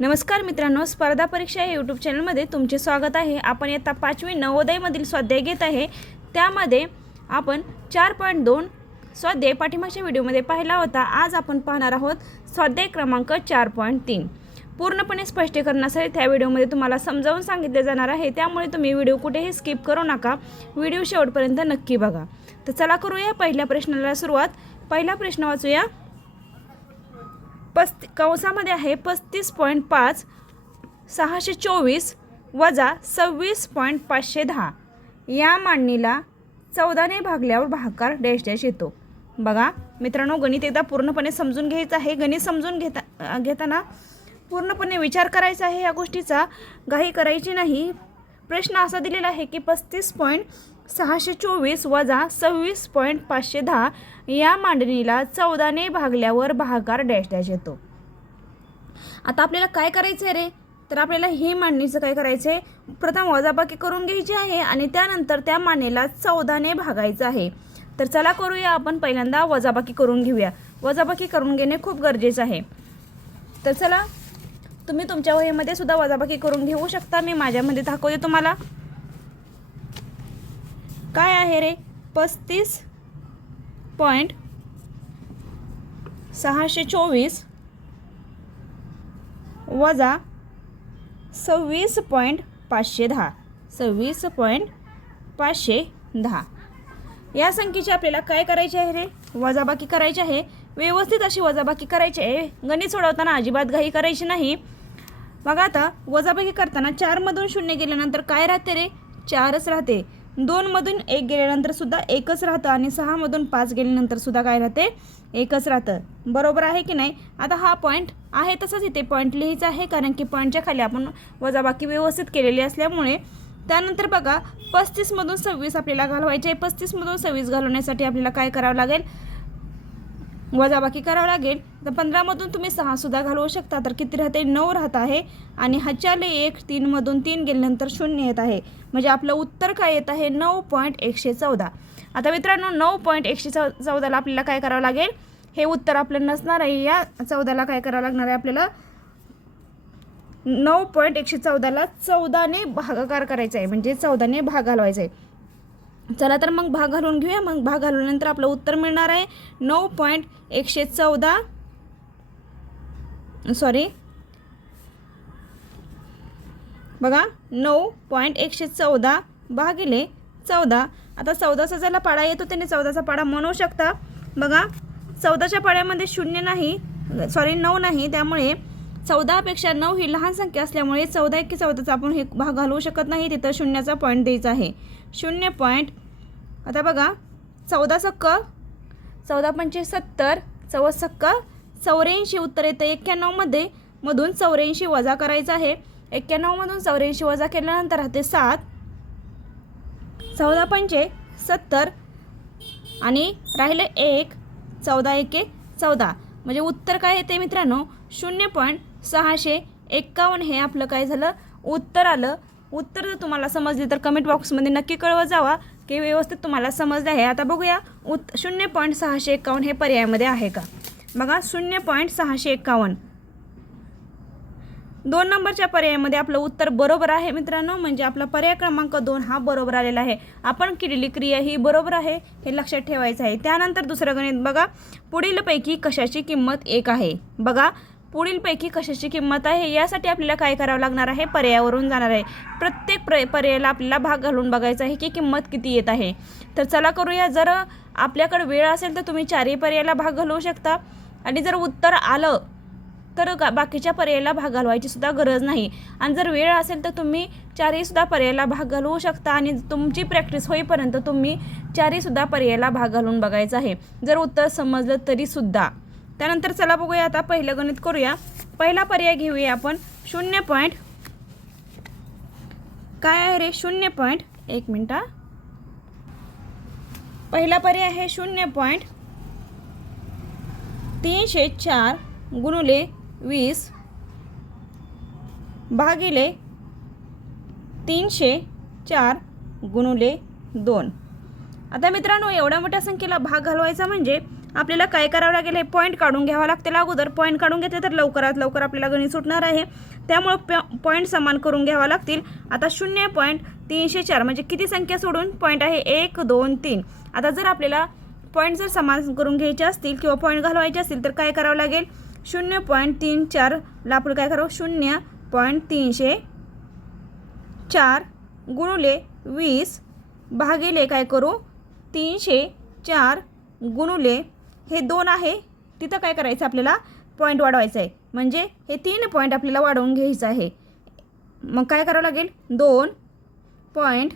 नमस्कार मित्रांनो, स्पर्धा परीक्षा या यूट्यूब चॅनलमध्ये तुमचे स्वागत आहे। आपण इयत्ता 5वी नवोदयमधील स्वाध्याय घेत आहे। त्यामध्ये आपण 4.2 स्वाध्याय पाठीमागच्या व्हिडिओमध्ये पाहिला होता। आज आपण पाहणार आहोत स्वाध्याय क्रमांक 4.3। पूर्णपणे स्पष्टीकरणासाठी त्या व्हिडिओमध्ये तुम्हाला समजावून सांगितले जाणार आहे, त्यामुळे तुम्ही व्हिडिओ कुठेही स्किप करू नका, व्हिडिओ शेवटपर्यंत नक्की बघा। तर चला करूया पहिल्या प्रश्नाला सुरुवात। पहिला प्रश्न वाचूया। कंसामध्ये आहे 35.5 624 वजा 26.510 या मांडणीला 14ने भागल्यावर भागाकार डॅश डॅश येतो। बघा मित्रांनो, गणित एकदा पूर्णपणे समजून घ्यायचं आहे। गणित समजून घेताना पूर्णपणे विचार करायचा आहे, या गोष्टीचा घाई करायची नाही। प्रश्न असा दिलेला आहे की 35.624 वजा 26.510 या मांडणीला 14ने भागल्यावर भागाकार डॅश डॅश येतो। आता आपल्याला काय करायचं आहे रे, तर आपल्याला ही मांडणीचं काय करायचं आहे, प्रथम वजाबाकी करून घ्यायची आहे आणि त्यानंतर त्या मांडणीला 14ने भागायचं आहे। तर चला करूया, आपण पहिल्यांदा वजाबाकी करून घेऊया। वजाबाकी करून घेणे खूप गरजेचं आहे। तर चला, तुम्ही तुमच्या वहीमध्ये सुद्धा वजाबाकी करून घेऊ शकता। मी माझ्यामध्ये दाखवते तुम्हाला काय आहे रे। 35.624 वजा 26.510 26.510 या संख्येची आपल्याला काय करायचे आहे रे, वजाबाकी करायची आहे। व्यवस्थित अशी वजाबाकी करायची आहे। गणित सोडवताना अजिबात घाई करायची नाही। बघा आता वजाबाकी करताना 4 मधून 0 गेल्यानंतर काय राहते रे, 4च राहते। 2 मधून 1 गेल्यानंतर सुद्धा 1च राहतं आणि 6 मधून 5 गेल्यानंतर सुद्धा काय राहते, 1च राहतं। बरोबर आहे की नाही। आता हा पॉईंट आहे तसंच इथे पॉईंट लिहायचा आहे, कारण की पॉईंटच्या खाली आपण वजाबाकी व्यवस्थित केलेली असल्यामुळे। त्यानंतर बघा 35 मधून 26 आपल्याला घालवायचे आहे। 35 मधून 26 घालवण्यासाठी आपल्याला काय करावं लागेल, वजाबाकी करावं लागेल। तर 15 मधून तुम्ही 6 सुद्धा घालवू शकता, तर किती राहते, 9 राहत आहे। आणि ह्याच्याले 1 3 मधून 3 गेल्यानंतर 0 येत आहे, म्हणजे आपलं उत्तर काय येत आहे, 9.114। आता मित्रांनो 9.114ला आपल्याला काय करावं लागेल, हे उत्तर आपलं नसणार आहे। या 14ला काय करावं लागणार आहे आपल्याला, 9.114ला 14ने भागाकार करायचा आहे, म्हणजे 14ने भाग घालवायचा आहे। चला तर मग भाग घालून घेऊया। मग भाग घालवल्यानंतर आपलं उत्तर मिळणार आहे 9.114 बघा 9.114 भागिले 14। आता 14चा ज्याला पाडा येतो त्याने 14चा पाडा म्हणू शकता। बघा 14च्या पाड्यामध्ये 9 नाही, त्यामुळे 14पेक्षा 9 ही लहान संख्या असल्यामुळे 14 एके 14चा आपण हे भाग घालवू शकत नाही, तिथं शून्याचा पॉईंट द्यायचा आहे। 0 पॉईंट। आता बघा 14 सक्क 14 पंचे 70, 14 सक्क 84 उत्तर येतं। 91 मधून 84 वजा करायचं आहे। 91 मधून 84 वजा केल्यानंतर राहते 7, 14 पंचे 70 आणि राहिले 1, 14 एके 14, म्हणजे उत्तर काय येते मित्रांनो, 0.651 हे आपलं काय झालं, उत्तर आलं। उत्तर जर तुम्हाला समजले तर कमेंट बॉक्समध्ये नक्की कळवत जावा की व्यवस्थित तुम्हाला समजले आहे। आता बघूया 0.651 हे पर्यायामध्ये आहे का। बघा 0.651 2 नंबरच्या पर्यायामध्ये आपलं उत्तर बरोबर आहे मित्रांनो, म्हणजे आपला पर्याय क्रमांक 2 हा बरोबर आलेला आहे। आपण केलेली क्रिया ही बरोबर आहे, हे लक्षात ठेवायचं आहे। त्यानंतर दुसरं गणित बघा, पुढीलपैकी कशाची किंमत 1 आहे। बघा पुढीलपैकी कशाची किंमत आहे, यासाठी आपल्याला काय करावं लागणार आहे, पर्यायावरून जाणार आहे। प्रत्येक पर्यायाला आपल्याला भाग घालून बघायचं आहे की किंमत किती येत आहे। तर चला करूया। जर आपल्याकडे वेळ असेल तर तुम्ही 4ही पर्यायाला भाग घालवू शकता, आणि जर उत्तर आलं तर बाकीच्या पर्यायाला भाग घालवायची सुद्धा गरज नाही। आणि जर वेळ असेल तर तुम्ही 4ही सुद्धा पर्यायाला भाग घालवू शकता, आणि तुमची प्रॅक्टिस होईपर्यंत तुम्ही 4ही सुद्धा पर्यायाला भाग घालून बघायचं आहे, जर उत्तर समजलं तरी सुद्धा। त्यानंतर चला बघूया, आता पहिलं गणित करूया। पहिला पर्याय घेऊया आपण 0 पॉईंट काय आहे रे, 1 मिनिट। पहिला पर्याय आहे 0.304 गुणिले 20 भागिले 304 गुणिले 2। आता मित्रांनो एवढ्या मोठ्या संख्येला भाग घालवायचा म्हणजे आपल्याला काय करावं लागेल, हे पॉईंट काढून घ्यावं लागतील अगोदर. पॉईंट काढून घेतले तर लवकरात लवकर आपल्याला गणित सुटणार आहे, त्यामुळं पॉईंट समान करून घ्यावा लागतील. आता 0.304 म्हणजे किती संख्या सोडून पॉईंट आहे, 1 2 3. आता जर आपल्याला पॉईंट जर समान करून घ्यायचे असतील किंवा पॉईंट घालवायचे असतील तर काय करावं लागेल, 0.34ला आपण काय करावं, 0.304 गुणुले 20 भागिले काय करू, 304 गुणुले हे 2 आहे, तिथं काय करायचं आपल्याला पॉईंट वाढवायचं आहे, म्हणजे हे 3 पॉईंट आपल्याला वाढवून घ्यायचं आहे. मग काय करावं लागेल, 2.000.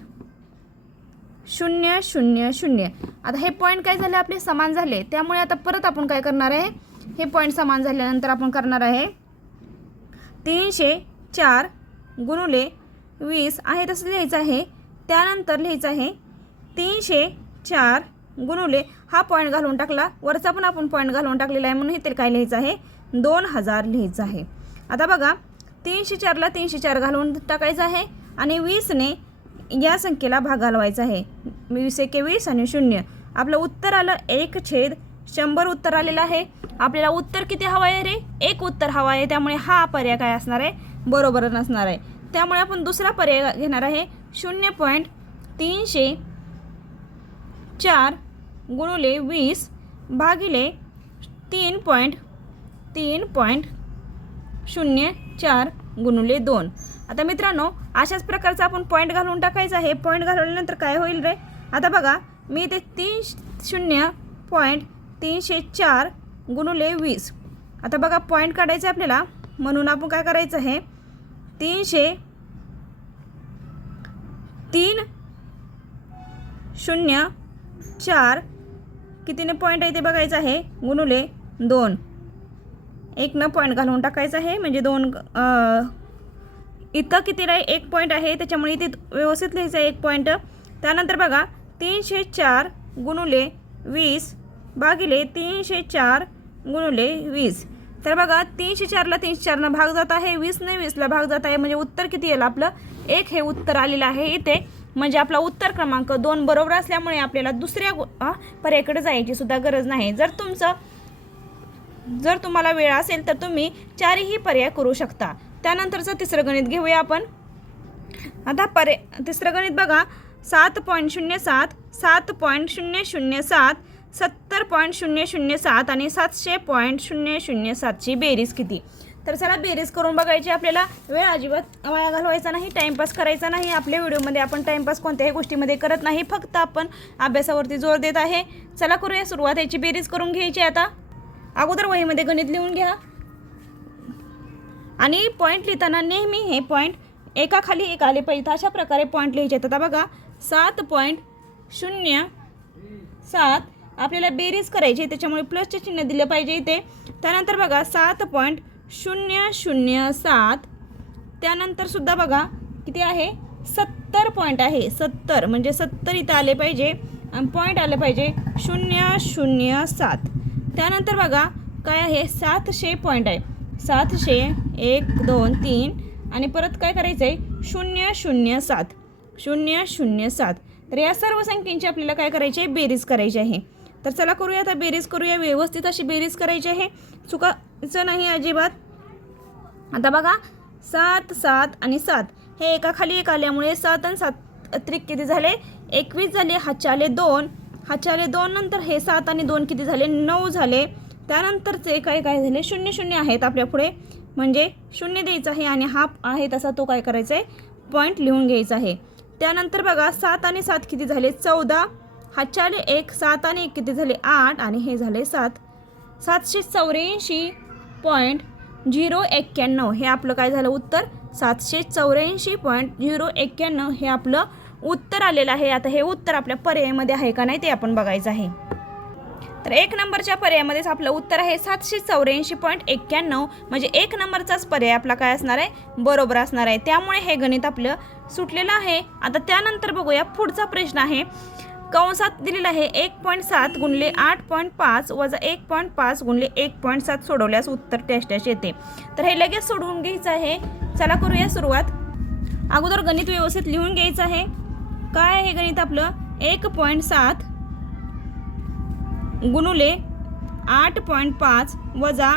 आता हे पॉईंट काय झाले, आपले समान झाले, त्यामुळे आता परत आपण काय करणार आहे, हे पॉईंट समान झाल्यानंतर आपण करणार आहे 304 गुणुले 20 आहे तसं लिहायचं आहे. त्यानंतर लिहायचं आहे 304 गुणुले हा पॉईंट घालून टाकला, वरचा पण आपण पॉईंट घालून टाकलेला आहे, म्हणून इथे काय लिहायचं आहे, 2000 लिहायचं आहे. आता बघा 304ला 304 घालून टाकायचं आहे आणि 20ने या संख्येला भाग घालवायचा आहे. 20 एके 20 आणि 0. आपलं उत्तर आलं 1/100 उत्तर आलेलं आहे. आपल्याला उत्तर किती हवं आहे रे, 1 उत्तर हवं आहे, त्यामुळे हा पर्याय काय असणार आहे, बरोबर नसणार आहे. त्यामुळे आपण दुसरा पर्याय घेणार आहे, 0.304 गुणुले 20 भागिले 3.04 गुणुले 2. आता मित्रांनो अशाच प्रकारचा आपण पॉईंट घालून टाकायचा आहे. पॉईंट घालवल्यानंतर काय होईल रे, आता बघा मी ते 0.304 गुणुले 20. आता बघा पॉईंट काढायचं आहे आपल्याला, म्हणून आपण काय करायचं आहे, 304 कितीने पॉईंट आहे ते बघायचं आहे, गुणुले 2. 1 पॉईंट घालून टाकायचं आहे, म्हणजे 2 इथं किती आहे, 1 पॉईंट आहे, त्याच्यामुळे इथे व्यवस्थित लिहायचं आहे 1 पॉईंट. त्यानंतर बघा 304 गुणुले 20 भागिले 304 गुणुले 20. तर बघा 304ला 304 भाग जात आहे, 20ने 20ला भाग जात आहे, म्हणजे उत्तर किती येईल आपलं, 1 हे उत्तर आलेलं आहे इथे. म्हणजे आपला उत्तर क्रमांक 2 बरोबर असल्यामुळे आपल्याला दुसऱ्या पर्यायाकडे जायची सुद्धा गरज नाही. जर तुम्हाला वेळ असेल तर तुम्ही 4ही पर्याय करू शकता. त्यानंतरचं तिसरं गणित घेऊया आपण. आता तिसरं गणित बघा, 7.007 7.007 70.007 आणि 700.007 ची बेरीज किती. तर चला बेरीज करून बघायची आपल्याला. वेळ अजिबात वाया घालवायचा नाही, टाईमपास करायचा नाही. आपल्या व्हिडिओमध्ये आपण टाईमपास कोणत्याही गोष्टीमध्ये करत नाही, फक्त आपण अभ्यासावरती जोर देत आहे. चला करूया सुरुवात. याची बेरीज करून घ्यायची. आता अगोदर वहीमध्ये गणित लिहून घ्या आणि पॉईंट लिहिताना नेहमी हे पॉईंट एकाखाली एक आले पाहिजे, अशा प्रकारे पॉईंट लिहायचे. आता बघा 7.07 आपल्याला बेरीज करायची, त्याच्यामुळे प्लसचे चिन्ह दिलं पाहिजे इथे. त्यानंतर बघा 7.007 त्यानंतर सुद्धा बघा किती आहे, 70 पॉईंट आहे. 70 म्हणजे 70 इथं आले पाहिजे आणि पॉईंट आलं पाहिजे 007. त्यानंतर बघा काय आहे, 700 पॉईंट आहे. 700 1 2 3 आणि परत काय करायचं आहे, 007. तर या सर्व संख्यांची आपल्याला काय करायची आहे, बेरीज करायची आहे. तर चला करूया. आता बेरीज करूया, व्यवस्थित अशी बेरीज करायची आहे, चुकायचं नाही अजिबात. आता बघा 7 7 आणि 7 हे एकाखाली एक आल्यामुळे 7 आणि 7 त्रिक किती झाले, 21 झाले. हातचे आले 2, हातचे आले 2. नंतर हे 7 आणि 2 किती झाले, 9 झाले. त्यानंतरचे काय झाले, 0 आहेत आपल्या पुढे, म्हणजे 0 द्यायचं आहे आणि हा आहे तसा तो काय करायचा आहे, पॉईंट लिहून घ्यायचा आहे. त्यानंतर बघा 7 आणि 7 किती झाले, 14. हातचे आले 1, 7 आणि 1 किती झाले, 8 आणि हे झाले 7. 784.091 हे आपलं काय झालं उत्तर, 784.091 हे आपलं उत्तर आलेलं आहे. आता हे उत्तर आपल्या पर्यायामध्ये आहे का नाही ते आपण बघायचं आहे. तर 1 नंबरच्या पर्यायामध्येच आपलं उत्तर आहे 784.91, म्हणजे 1 नंबरचाच पर्याय आपला काय असणार आहे, बरोबर असणार आहे. त्यामुळे हे गणित आपलं सुटलेलं आहे. आता त्यानंतर बघूया पुढचा प्रश्न आहे. कंसात दिलेला आहे 1.7 गुणिले 8.5 वजा 1.5 गुणिले 1.7 सोडवल्यास उत्तर टॅश येते. तर हे लगेच सोडवून घ्यायचं आहे. चला करूया सुरुवात. अगोदर गणित व्यवस्थित लिहून घ्यायचं आहे. काय आहे गणित आपलं, 1.7 गुणुले 8.5 वजा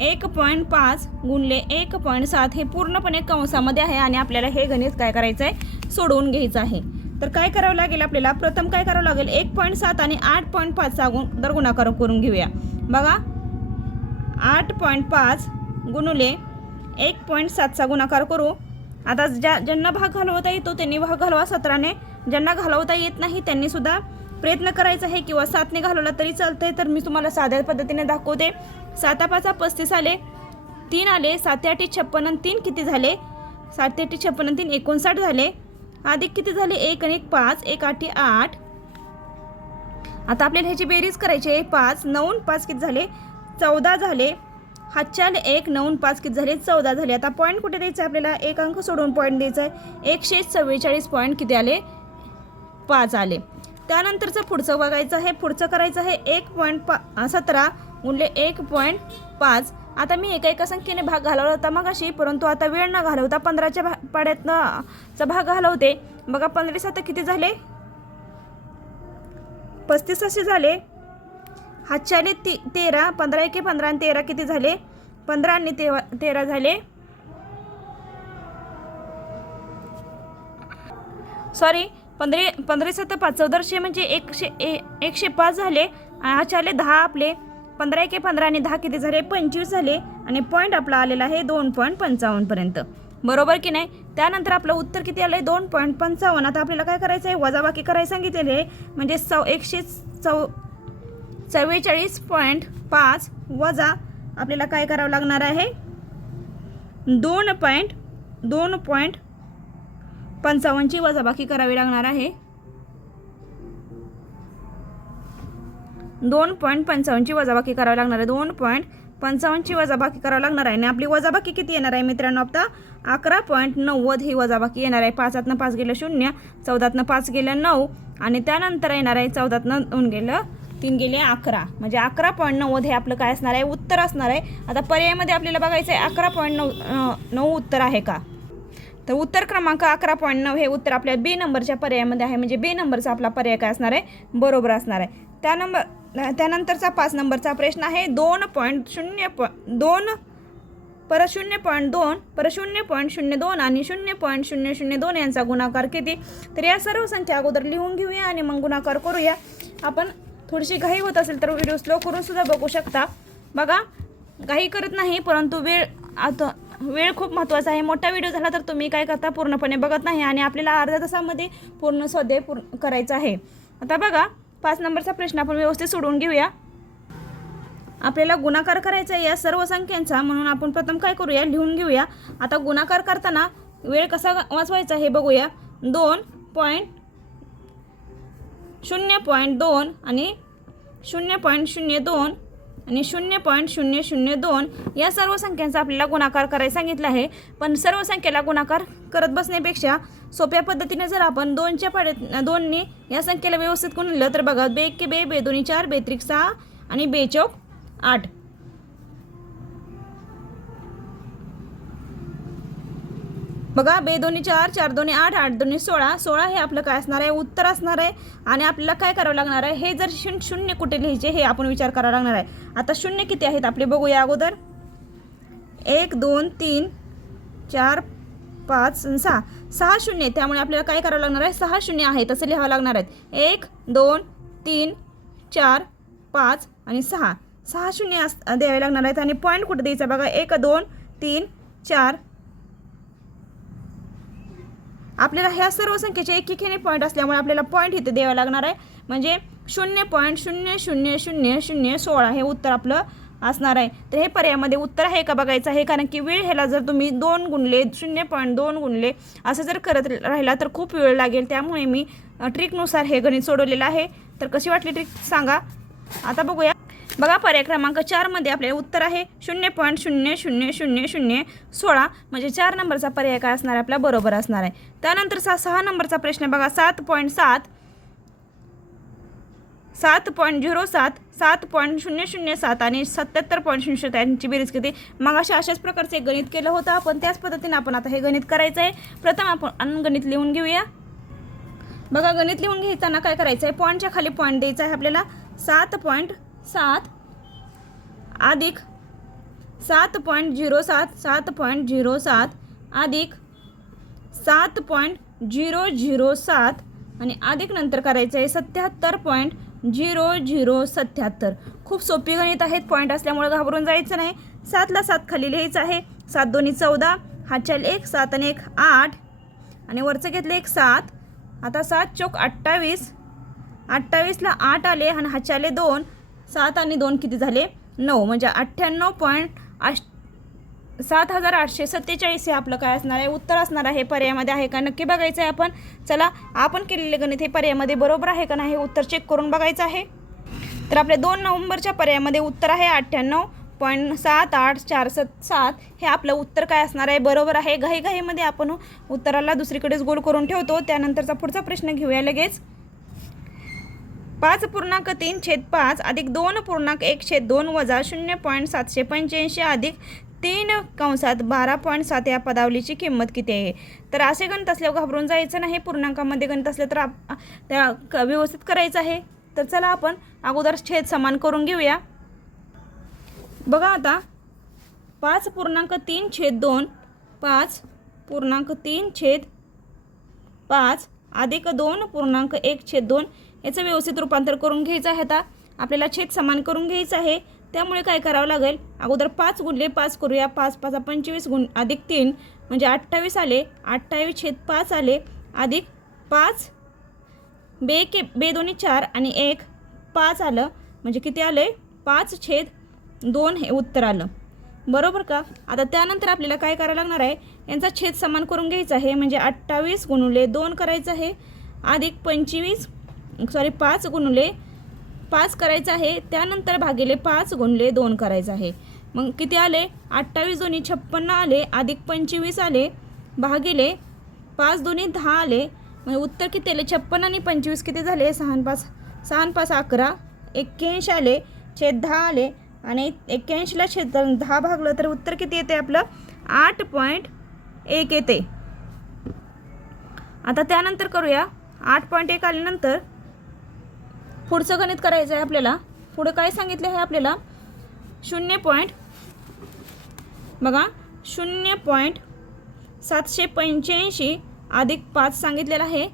1.5 गुणले 1.7 हे पूर्णपणे कंसामध्ये आहे आणि आपल्याला हे गणित काय करायचं आहे, सोडवून घ्यायचं आहे. तर काय करावं लागेल आपल्याला, प्रथम काय करावं लागेल, 1.7 आणि 8.5चा गुणाकार करून घेऊया. बघा 8.5 गुणुले 1.7चा गुणाकार करू. आता ज्यांना भाग घालवता येतो त्यांनी भाग घालवा 17ने, ज्यांना घालवता येत नाही त्यांनी सुद्धा प्रयत्न करायचा आहे, किंवा 7ने घालवला तरी चालतंय. तर मी तुम्हाला साध्या पद्धतीने दाखवते. 7×5 35 आले, 3 आले, 7×8 56 आणि 3 किती झाले, 7×8 56 आणि 3 59 झाले, अधिक किती झाले 1 आणि 1 5, 1×8 8. आता आपल्याला ह्याची बेरीज करायची आहे. 5 9 5 किती झाले 14 झाले, हातच्या आले 1 9 5 किती झाले 14 झाले. आता पॉईंट कुठे द्यायचा आहे आपल्याला, एक अंक सोडून पॉईंट द्यायचा आहे. 144 पॉईंट किती आले 5 आले. त्यानंतरचं पुढचं बघायचं आहे, पुढचं करायचं आहे 1.17 गुणले 1.5. आता मी एका संख्येने भाग घालवला होता मग अशी, परंतु आता वेळ न घालवता 15च्या पाड्यातनं भाग घालवते. बघा 15 आता किती झाले 35 असे झाले, हातच्या आले 13, 15 1 15 आणि 13 किती झाले 15 आणि 13 झाले, सॉरी 15 7 5 1400 म्हणजे 105 झाले. हातच्या आले 10 आपले, 15 1 15 आणि 10 किती झाले 25 झाले, आणि पॉईंट आपला आलेला आहे 2.55 पर्यंत, बरोबर की नाही. त्यानंतर आपलं उत्तर किती आलं आहे 2.55. आता आपल्याला काय करायचं आहे, वजाबाकी करायला सांगितलेले आहे, म्हणजे 144.5 वजा आपल्याला काय करावं लागणार आहे 2.55ची वजाबाकी करावी लागणार आहे. 2.55ची वजाबाकी करावी लागणार आहे. 2.55ची वजाबाकी करावी लागणार आहे. आणि आपली वजाबाकी किती येणार आहे मित्रांनो, आता 11.90 ही वजाबाकी येणार आहे. 5तनं 5 गेलं 0, 14तनं 5 गेलं 9, आणि त्यानंतर येणार आहे 14तनं 2 गेलं 3 गेले 11, म्हणजे 11.90 हे आपलं काय असणार आहे, उत्तर असणार आहे. आता पर्यायामध्ये आपल्याला बघायचं आहे 11.9 उत्तर आहे का, तर उत्तर क्रमांक 11.9 हे उत्तर आपल्या बी नंबरच्या पर्यायामध्ये आहे, म्हणजे बी नंबरचा आपला पर्याय काय असणार आहे, बरोबर असणार आहे. त्यानंतरचा 5 नंबरचा प्रश्न आहे 2.02 परत 0.2 परत 0.02 आणि 0.002 यांचा गुणाकार किती. तर या सर्व संख्या अगोदर लिहून घेऊया आणि मग गुणाकार करूया. आपण थोडीशी घाई होत असेल तर व्हिडिओ स्लो करून सुद्धा बघू शकता. बघा घाई करत नाही, परंतु वेळ खूप महत्त्वाचा आहे. मोठा व्हिडिओ झाला तर तुम्ही काय करता, पूर्णपणे बघत नाही, आणि आपल्याला अर्ध्या तासामध्ये पूर्ण स्वाध्याय करायचा आहे. आता बघा 5 नंबरचा प्रश्न आपण व्यवस्थित सोडवून घेऊया. आपल्याला गुणाकार करायचा आहे या सर्व संख्यांचा, म्हणून आपण प्रथम काय करूया, लिहून घेऊया. आता गुणाकार करताना वेळ कसा वाचवायचा हे बघूया. 0.2 आणि 0.02 आणि 0.002 या सर्व संख्यांचा आपल्याला गुणाकार करायला सांगितलं आहे. पण सर्व संख्येला गुणाकार करत बसण्यापेक्षा सोप्या पद्धतीने जर आपण 2च्या पाड्यात 2ने या संख्येला व्यवस्थित गुणलं तर बघा 2 1 2 2 2 4 2 3 6 आणि 2 4 8. बघा 2 2 4 4 2 8 8 2 16 16 हे आपलं काय असणार आहे, उत्तर असणार आहे. आणि आपल्याला काय करावं लागणार आहे, हे जर शून्य कुठे लिहायचे हे आपण विचार करावा लागणार आहे. आता शून्य किती आहेत आपले बघूया अगोदर. 1 2 3 4 5 6 6 शून्य, त्यामुळे आपल्याला काय करावं लागणार आहे 6 शून्य आहे तसं लिहावं लागणार आहेत. 1 2 3 4 5 आणि 6 6 शून्य द्यावे लागणार आहेत. आणि पॉईंट कुठे द्यायचा बघा 1 2 3 4. आपल्याला ह्या सर्व संख्येचे एकेकीने पॉईंट असल्यामुळे आपल्याला पॉईंट इथे द्यावा लागणार आहे, म्हणजे 0.0000016 हे उत्तर आपलं असणार आहे. तर हे पर्यायामध्ये उत्तर आहे का बघायचं आहे, कारण की वेळ ह्याला जर तुम्ही 2 गुणले 0.2 गुणले असं जर करत राहिला तर खूप वेळ लागेल. त्यामुळे मी ट्रिकनुसार हे गणित सोडवलेलं आहे. तर कशी वाटली ट्रिक सांगा. आता बघूया. बघा पर्याय क्रमांक 4 मध्ये आपले उत्तर आहे 0.0000016, म्हणजे 4 नंबरचा पर्याय काय असणार आहे आपला बरोबर असणार आहे. त्यानंतरचा 6 नंबरचा प्रश्न बघा 7.07 7.07 7.007 आणि 77.007 यांची बेरीज किती. मग अशाच प्रकारचे गणित केलं होतं आपण, त्याच पद्धतीने आपण आता हे गणित करायचं आहे. प्रथम आपण गणित लिहून घेऊया. बघा गणित लिहून घेताना काय करायचं आहे, पॉईंटच्या खाली पॉईंट द्यायचा आहे आपल्याला. 7.7 अधिक 7.07 7.07 अधिक 7.007 आणि अधिक नंतर करायचं आहे 77.0077. खूप सोपी गणित आहेत. पॉईंट असल्यामुळे घाबरून जायचं नाही. 7ला 7 खाली लिहायचं आहे. 7 दोन्ही 14, हातच्याला 1, 7 आणि 1 8 आणि वरचं घेतलं 1 7. आता 7 चौक 28, 28ला 8 आले आणि हातच्याले 2, 7 आणि 2 किती झाले 9, म्हणजे 78,7847 हे आपलं काय असणार आहे उत्तर असणार आहे. पर्यायामध्ये आहे का नक्की बघायचं आहे आपण. चला आपण केलेले गणित हे पर्यायामध्ये बरोबर आहे का नाही हे उत्तर चेक करून बघायचं आहे. तर आपल्या 2 नंबरच्या पर्यायामध्ये उत्तर आहे 98.7847. हे आपलं उत्तर काय असणार आहे बरोबर आहे. घाईमध्ये आपण उत्तराला दुसरीकडेच गोल करून ठेवतो. त्यानंतरचा पुढचा प्रश्न घेऊया लगेच. 5.3/5 अधिक 2.1/2 वजा 0.785 अधिक 3 या पदावलीची किंमत किती आहे. तर असे गणित असल्यावर घाबरून जायचं नाही. पूर्णांकामध्ये गणित असले तर त्या व्यवस्थित करायचं आहे. तर चला आपण अगोदर छेद समान करून घेऊया. बघा आता 5.3/2 5.3/5 अधिक 2.1/2 याचं व्यवस्थित रूपांतर करून घ्यायचं आहे. आता आपल्याला छेद समान करून घ्यायचं आहे. त्यामुळे काय करावं लागेल अगोदर 5 गुणिले 5 करूया. 5 5 25 अधिक 3 म्हणजे 28 आले. 28/5 आले अधिक 5 बे दोन्ही 4 आणि 1 5 आलं म्हणजे किती आले 5/2 हे उत्तर आलं. बरोबर का. आता त्यानंतर आपल्याला काय करावं लागणार आहे यांचा छेद समान करून घ्यायचा आहे. म्हणजे 28 गुणिले 2 करायचं आहे अधिक 5 गुणिले 5 करायचं आहे. त्यानंतर भागिले 5 गुणिले 2 करायचं आहे. मग किती आले 28 दोन्ही 56 आले अधिक 25 आले भागिले 5 दोन्ही 10 आले. म्हणजे उत्तर किती आले 56 आणि 25 किती झाले 6 5 11 81 आले छेद 10 आले आणि 81ला छेद 10 भागलं तर उत्तर किती येते आपलं 8.1 येते. आता त्यानंतर करूया 8.1 आल्यानंतर पुढचं गणित करायचं आहे आपल्याला. पुढं काय सांगितलं आहे आपल्याला 0.785 अधिक 5 सांगितलेलं आहे.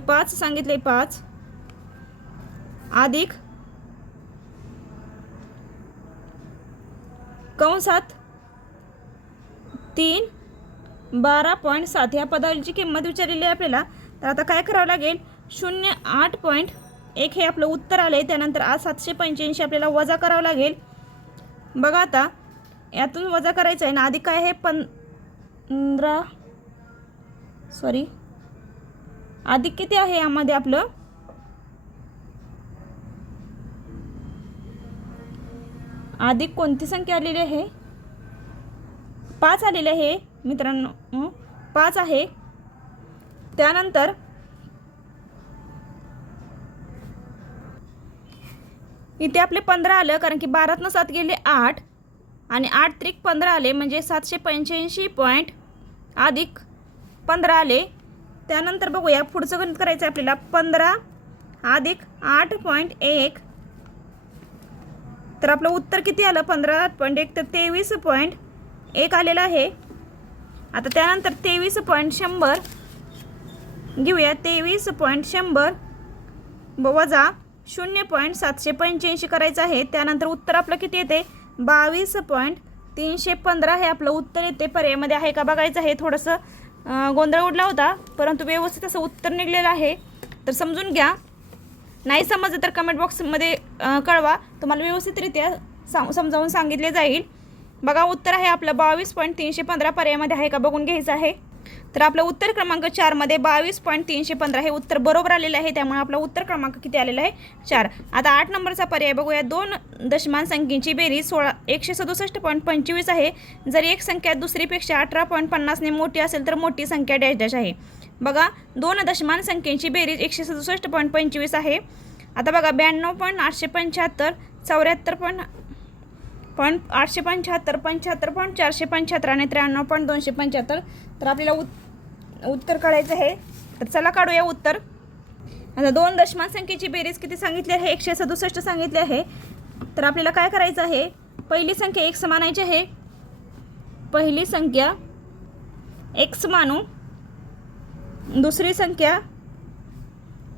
5 सांगितले 5 अधिक कंसात 3 12.7 या पदावलीची किंमत विचारलेली आहे आपल्याला. तर आता काय करावं लागेल 8.1 हे आपलं उत्तर आले. त्यानंतर 785 आपल्याला वजा करावं लागेल. बघा आता यातून वजा करायचं आहे ना. आधी काय आहे अधिक किती आहे यामध्ये आपलं अधिक कोणती संख्या आलेली आहे 5 आलेली आहे मित्रांनो 5 आहे. त्यानंतर इथे आपले 15 आलं कारण की 12तनं 7 गेले 8 आणि 8 त्रिक 15 आले म्हणजे 785 अधिक 15 आले. त्यानंतर बघूया पुढचं गणित करायचं आहे आपल्याला 15 अधिक 8.1 तर आपलं उत्तर किती आलं 15.1 तर 23.1 आलेलं आहे. आता त्यानंतर 23.100 घेऊया. 23.100 वजा 0.785 करायचं आहे. त्यानंतर उत्तर आपलं किती येते 22.315 हे आपलं उत्तर येते. पर्यायामध्ये आहे का बघायचं आहे. थोडंसं गोंधळ उडला होता परंतु व्यवस्थित असं उत्तर निघलेलं आहे. तर समजून घ्या. नाही समजलं तर कमेंट बॉक्समध्ये कळवा. तुम्हाला व्यवस्थितरित्या समजावून सांगितले जाईल. बघा उत्तर आहे आपलं 22.315 पर्यायामध्ये आहे का बघून घ्यायचं आहे. तर आपलं उत्तर क्रमांक 4 मध्ये 22.315 हे उत्तर बरोबर आलेलं आहे. त्यामुळे आपला उत्तर क्रमांक किती आलेला आहे 4. आता 8 नंबरचा पर्याय बघूया. 2 दशमान संख्येची बेरीज 167.25 आहे. जर एक संख्या दुसरीपेक्षा 18.50 ने मोठी असेल तर मोठी संख्या डॅश डॅश आहे. बघा 2 दशमान संख्येची बेरीज 167.25 आहे. आता बघा 92.875 74.875 75.475 आणि 93.275 तर आपल्याला उत्तर काढायचं आहे. तर चला काढूया उत्तर. आता 2 दशमान संख्येची बेरीज किती सांगितली आहे 167 सांगितली आहे. तर आपल्याला काय करायचं आहे पहिली संख्या x मानायची आहे, पहिली संख्या x मानू, दुसरी संख्या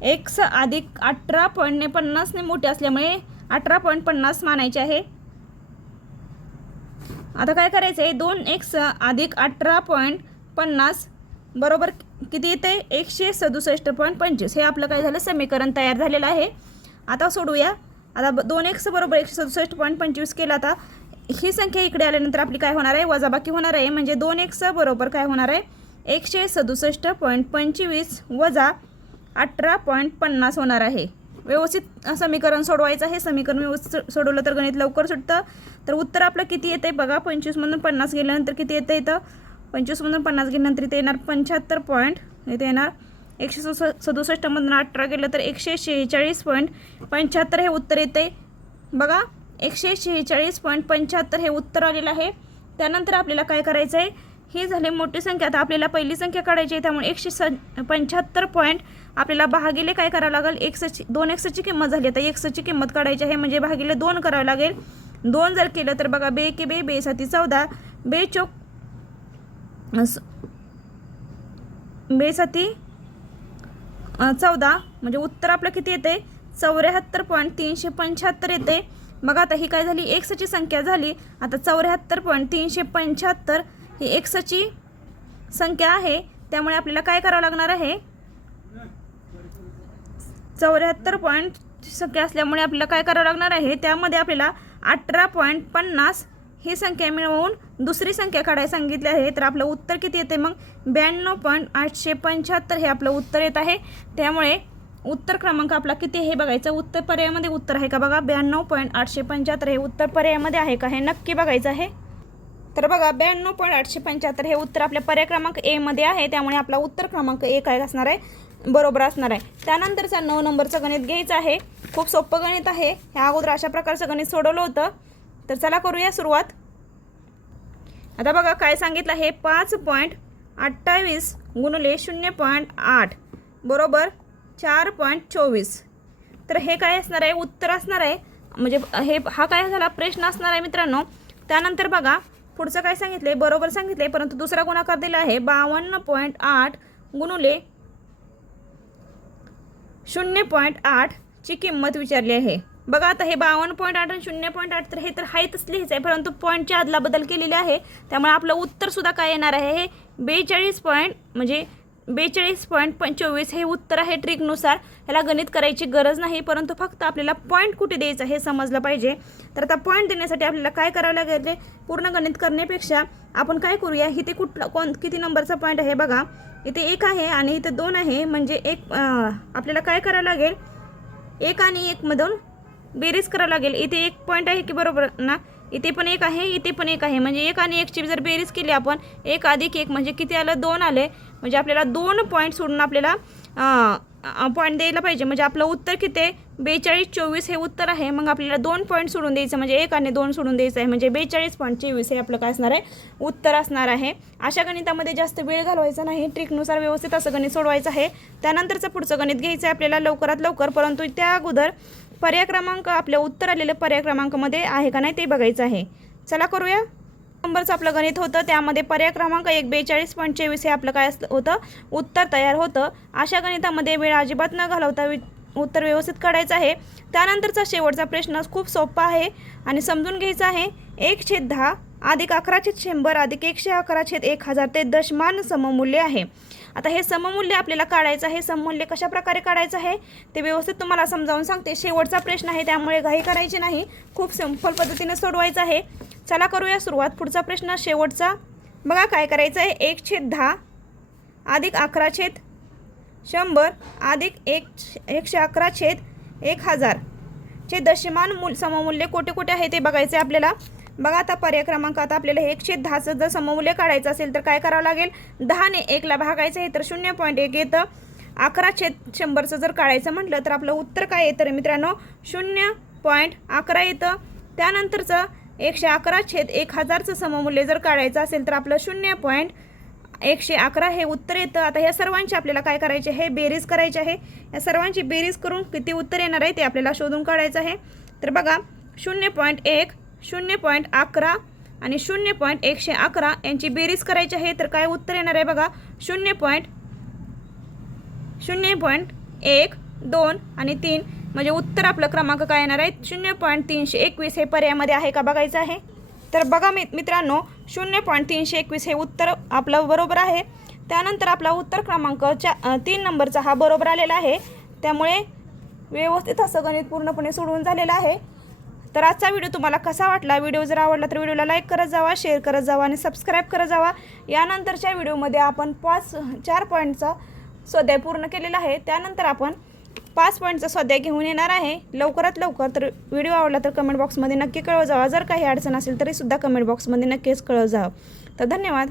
x अधिक 18.50 ने मोठी असल्यामुळे 18.50 मानायची आहे. आता काय करायचं आहे, 2x अधिक 18.50 बरोबर किती येते 167.25. हे आपलं काय झालं, समीकरण तयार झालेलं आहे. आता सोडूया. आता 2x बरोबर 167.25 केलं. आता ही संख्या इकडे आल्यानंतर आपली काय होणार आहे, वजाबाकी होणार आहे. म्हणजे 2x बरोबर काय होणार आहे, 167.25 वजा 18.50 होणार आहे. व्यवस्थित समीकरण सोडवायचं आहे. समीकरण व्यवस्थित सोडवलं तर गणित लवकर सुटतं. तर उत्तर आपलं किती येते बघा, 25मधून 50 गेल्यानंतर किती येतं, इथं 25मधून 50 गेल्यानंतर इथे येणार 75. इथे येणार 167मधून 18 गेलं तर 146.75 हे उत्तर येते बघा. 146.75 हे उत्तर आलेलं आहे. त्यानंतर आपल्याला काय करायचं आहे, ही झाली मोठी संख्या. आता आपल्याला पहिली संख्या काढायची आहे, त्यामुळे 175 आपल्याला भागिले काय करावं लागेल, 2x किंमत झाली. आता x किंमत काढायची आहे, म्हणजे भागिले 2 करावं लागेल. 2 जर केलं तर बघा, बे के बे, बे साती 14, बे चौक बे साती 14, म्हणजे उत्तर आपलं किती येते, 74.375 येते. मग आता ही काय झाली, एक्सची संख्या झाली. आता 74.375 ही एक्सची संख्या आहे, त्यामुळे आपल्याला काय करावं लागणार आहे, 74 संख्या असल्यामुळे आपल्याला काय करावं लागणार आहे, त्यामध्ये आपल्याला 18.50 ही संख्या मिळवून दुसरी संख्या काढायला सांगितली आहे. तर आपलं उत्तर किती येते मग, 92.875 हे आपलं उत्तर येत आहे. त्यामुळे उत्तर क्रमांक आपला किती हे बघायचं, उत्तर पर्यायामध्ये उत्तर आहे का बघा, 92.875 हे उत्तर पर्यायामध्ये आहे का हे नक्की बघायचं आहे. तर बघा 92.875 हे उत्तर आपल्या पर्याय क्रमांक ए मध्ये आहे. त्यामुळे आपला उत्तर क्रमांक 1 काय असणार आहे, बरोबर असणार आहे. त्यानंतरचा 9 नंबरचं गणित घ्यायचं आहे. खूप सोपं गणित आहे. ह्या अगोदर अशा प्रकारचं गणित सोडवलं होतं. तर चला करूया सुरुवात. आता बघा काय सांगितलं आहे, 5.28 गुणिले 0.8 बरोबर 4.24. तर हे काय असणार आहे, उत्तर असणार आहे. म्हणजे हा काय झाला, प्रश्न असणार आहे मित्रांनो. त्यानंतर बघा पुढचं काय सांगितले, बरोबर सांगितले, परंतु दुसरा गुणाकार दिला आहे. 52.8 गुणिले 0.8 ची किंमत विचारली आहे. बघा आता हे 52.8 आणि 0.8 तर हे तर हायतच लिहायचं आहे, परंतु पॉईंटच्या आदला बदल केलेले आहे. त्यामुळे आपलं उत्तर सुद्धा काय येणार आहे, हे 42.25 हे उत्तर आहे ट्रिकनुसार. ह्याला गणित करायची गरज नाही, परंतु फक्त आपल्याला पॉईंट कुठे द्यायचं हे समजलं पाहिजे. तर आता पॉईंट देण्यासाठी आपल्याला काय करावं लागेल, पूर्ण गणित करण्यापेक्षा आपण काय करूया, इथे किती नंबरचा पॉईंट आहे बघा, इथे 1 आहे आणि इथे 2 आहे. म्हणजे आपल्याला काय करावं लागेल, 1 आणि 1 मधून बेरीज करावं लागेल. इथे 1 पॉईंट आहे की बरोबर ना, इथे पण 1 आहे, इथे पण 1 आहे. म्हणजे 1 आणि 1 ची जर बेरीज केली आपण, 1 अधिक 1 म्हणजे किती आलं, 2 आले. म्हणजे आपल्याला 2 पॉईंट सोडून आपल्याला पॉईंट द्यायला पाहिजे. म्हणजे आपलं उत्तर किती आहे, 42.24 हे उत्तर आहे. मग आपल्याला 2 पॉईंट सोडून द्यायचं, म्हणजे 1 आणि 2 सोडून द्यायचं आहे. म्हणजे 42.24 हे आपलं काय असणार आहे, उत्तर असणार आहे. अशा गणितामध्ये जास्त वेळ घालवायचा नाही, ट्रिकनुसार व्यवस्थित असं गणित सोडवायचं आहे. त्यानंतरचं पुढचं गणित घ्यायचं आहे आपल्याला लवकरात लवकर, परंतु त्या अगोदर पर्याय क्रमांक आपल्या उत्तर आलेलं पर्याय क्रमांकामध्ये आहे का नाही ते बघायचं आहे. चला करूया. नंबरचं आपलं गणित होतं, त्यामध्ये पर्याय क्रमांक 1 42.24 हे आपलं काय होतं, उत्तर तयार होतं. अशा गणितामध्ये वेळ अजिबात न घालवता उत्तर व्यवस्थित काढायचं आहे. त्यानंतरचा शेवटचा प्रश्न खूप सोपा आहे आणि समजून घ्यायचा आहे. 1/10 अधिक 11/100 अधिक 111/1000 ते दशमान सममूल्य आहे. आता हे सममूल्य आपल्याला काढायचं आहे. सममूल्य कशा प्रकारे काढायचं आहे ते व्यवस्थित तुम्हाला समजावून सांगते. शेवटचा प्रश्न आहे, त्यामुळे घाई करायची नाही, खूप सिंपल पद्धतीने सोडवायचं आहे. चला करूया सुरुवात. पुढचा प्रश्न शेवटचा बघा काय करायचं आहे, 1/10 अधिक 11/100 अधिक 111/1000 चे दशमान सममूल्य कुठे कुठे आहे ते बघायचं आहे आपल्याला. बघा आता पर्याय क्रमांक, आता आपल्याला 1/10चं जर सममूल्य काढायचं असेल तर काय करावं लागेल, 10 ने 1 ला भागायचं आहे तर 0.1 येतं. 11/100चं जर काढायचं म्हटलं तर आपलं उत्तर काय येतं मित्रांनो, 0.11 येतं. त्यानंतरचं 111/1000चं सममूल्य जर काढायचं असेल तर आपलं 0.111 हे उत्तर येतं. आता ह्या सर्वांची आपल्याला काय करायचे आहे, बेरीज करायची आहे. या सर्वांची बेरीज करून किती उत्तर येणार आहे ते आपल्याला शोधून काढायचं आहे. तर बघा 0.1 0.11 आणि 0.111 यांची बेरीज करायची आहे. तर काय उत्तर येणार आहे बघा, 0.1, 2 आणि 3. म्हणजे उत्तर आपलं क्रमांक काय येणार आहे, 0.321 हे पर्यायामध्ये आहे का बघायचं आहे. तर बघा मित्रांनो, 0.321 हे उत्तर आपलं बरोबर आहे. त्यानंतर आपला उत्तर क्रमांक 3 नंबरचा हा बरोबर आलेला आहे. त्यामुळे व्यवस्थित असं गणित पूर्णपणे सोडवून झालेलं आहे. तर आजचा व्हिडिओ तुम्हाला कसा वाटला, व्हिडिओ जर आवडला तर व्हिडिओला लाईक करत जावा, शेअर करत जावा आणि सबस्क्राईब करत जावा. यानंतरच्या व्हिडिओमध्ये आपण 4 पॉईंटचा स्वाध्याय पूर्ण केलेला आहे. त्यानंतर आपण 5 पॉईंटचा स्वाध्याय घेऊन येणार आहे लवकरात लवकर. तर व्हिडिओ आवडला तर कमेंट बॉक्समध्ये नक्की कळव जावा. जर काही अडचण असेल तरीसुद्धा कमेंट बॉक्समध्ये नक्कीच कळव जावं. तर धन्यवाद.